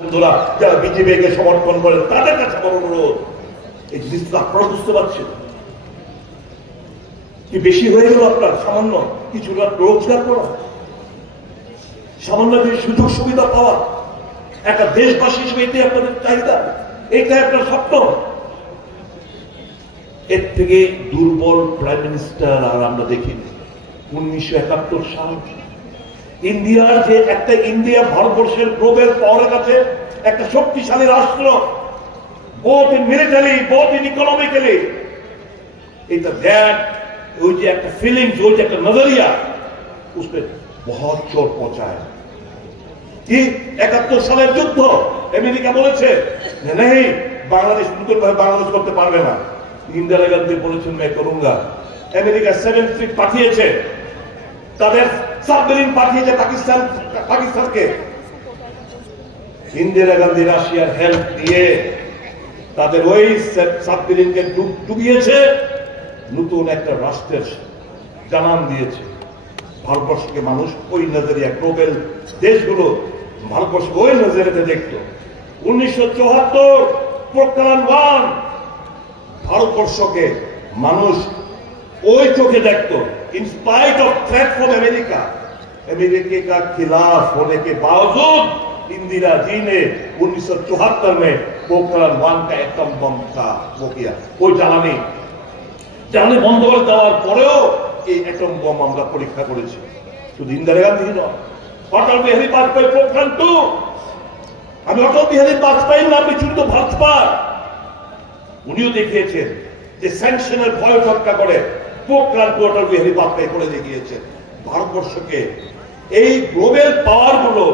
বন্ধুরা যারা বিজেপিকে সমর্থন করে তাদের কাছে বড় অনুরোধ, এই জিনিসটা আপনারা বুঝতে পারছেন কি বেশি হয়ে গেল আপনার সামান্য কিছু রোজগার করা, সামান্য কিছু সুযোগ সুবিধা পাওয়া, একটা দেশবাসী হিসেবে এটাই আপনাদের চাহিদা, এইটাই আপনার স্বপ্ন। এর থেকে দুর্বল প্রাইম মিনিস্টার আর আমরা দেখিনি। 1971 সাল ইন্ডিয়ার যে একটা ইন্ডিয়া ভারতবর্ষের গ্লোবাল পাওয়ারের কাছে একটা শক্তিশালী রাষ্ট্র, both in military, both in economically, এটা दैट ওই যে একটা ফিলিংস, ওই যে একটা নজরিয়া उसमें बहुत चोट पहुंचाया। कि 71 সালের যুদ্ধ আমেরিকা বলেছে नहीं বাংলাদেশ নতুন ভাবে বাংলাদেশ করতে পারবে না, ইন্দিরা গান্ধী বলেছেন मैं करूंगा। আমেরিকা 7 ফ্লিট পাঠিয়েছে, তাদের সাবমেরিন পাঠিয়েছে পাকিস্তানকে। ইন্দিরা গান্ধী রাশিয়ার হেল্প দিয়ে তাদের ওই সাবমেরিনকে ডুবিয়েছে, নতুন একটা রাষ্ট্রের জানান দিয়েছে। ভারতবর্ষকে মানুষ ওই নজরিয়া, গ্লোবাল দেশগুলো ভারতবর্ষকে ওই নজরিয়াতে দেখত। 1974 পোখরান 1 ভারতবর্ষকে মানুষ ওই চোখে দেখত। In spite of threat from America, America का खिलाफ होने के बावजूद इंदिरा जी ने 1974 में पोखरान 1 का एटम बम का वो किया। कोई জ্বালানি বন্ধ করে দেওয়ার পরেও এই এটম বম আমরা পরীক্ষা করেছি। শুধু ইন্দিরা গান্ধী নয়, অটল বিহারী বাজপেয়ী পোখরান 2, আমি অটল বিহারী বাজপেয়ীর নাম বিচলিত ভাজপা, উনিও দেখিয়েছেন যে স্যাংশনের ভয় রক্ষা করে পোখরান অটল বিহারী বাজপেয়ী করে দেখিয়েছেন। ভারতবর্ষকে এই গ্লোবাল পাওয়ার গুলো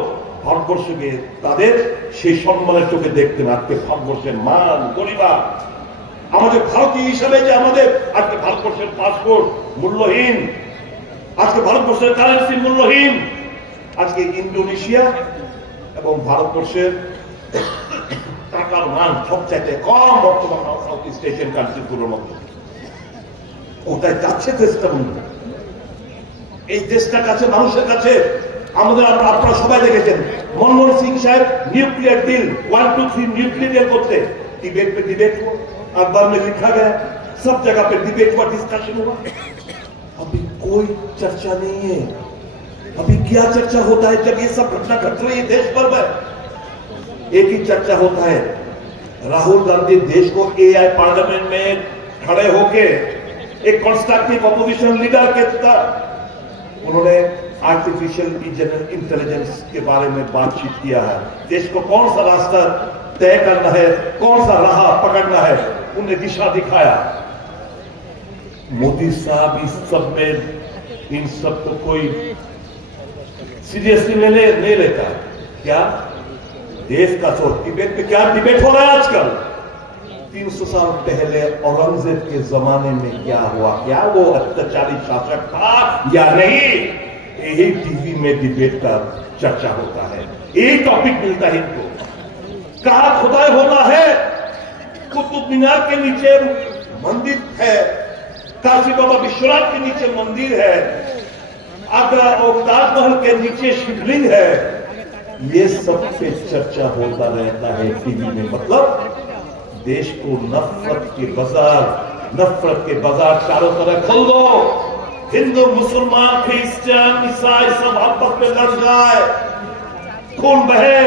ভারতবর্ষকে তাদের সেই সম্মানের চোখে দেখতেন। আজকে ভারতবর্ষের মান গরিমা, আমাদের ভারতীয় হিসাবে যে আমাদের আজকে ভারতবর্ষের পাসপোর্ট মূল্যহীন, আজকে ভারতবর্ষের কারেন্সি মূল্যহীন, আজকে ইন্দোনেশিয়া এবং ভারতবর্ষের টাকার মান সবচাইতে কম বর্তমান সাউথ ইস্ট এশিয়ান কান্ট্রিগুলোর মধ্যে। কোথায় যাচ্ছে দেশটা বন্ধু? এই দেশটার কাছে, মানুষের কাছে আমাদের, আপনারা সবাই দেখেছেন মনমোহন সিং সাহেব নিউক্লিয়ার ডিল 1, 2, 3 নিউক্লিয়ার ডিল করতে डिबेट पे डिबेट हुआ, अखबार में लिखा गया, सब जगह पे डिबेट हुआ, डिस्कशन हुआ। अभी कोई चर्चा नहीं है। अभी क्या चर्चा होता है जब ये सब घटना घट रही है देश भर में? एक ही चर्चा होता है, राहुल गांधी देश को एआई पार्लियामेंट में खड़े होके एक कंस्ट्रक्टिव अपोजिशन लीडर के तरह उन्होंने आर्टिफिशियल इंटेलिजेंस के बारे में बातचीत किया है। देश को कौन सा रास्ता तय करना है, कौन सा राह पकड़ना है, उन्हें दिशा दिखाया। मोदी साहब इस सब में इन सब को कोई सीरियसली नहीं लेता। क्या देश का सोच डिबेट पे, क्या डिबेट हो रहा है आजकल? 300 साल पहले औरंगजेब के जमाने में क्या हुआ, क्या वो अत्याचारी शासक था या नहीं, यही टीवी में डिबेट का चर्चा होता है। एक टॉपिक मिलता है इनको, कहा खुदाई होना है, कुतुब मीनार के नीचे मंदिर है, काशी बाबा विश्वनाथ के नीचे मंदिर है, आगरा और ताजमहल के नीचे शिवलिंग है, ये सब पे चर्चा होता रहता है टीवी में। मतलब देश को नफरत के बाजार चारों तरफ खोल दो, हिंदू मुसलमान क्रिश्चियन ईसाई सब आपस में लड़ जाए, खून बहे।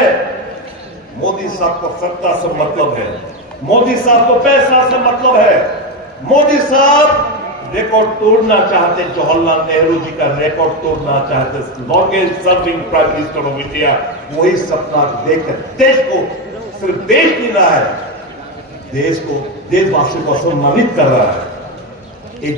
मोदी साहब को सत्ता से मतलब है, मोदी साहब को पैसा से मतलब है। मोदी साहब रिकॉर्ड तोड़ना चाहते, जवाहरलाल नेहरू जी का रिकॉर्ड तोड़ना चाहते, longest serving prime minister of India. वही सपना देखकर देश को सिर्फ देश देना है, देश को, देशवासियों को सम्मानित कर रहा है। एक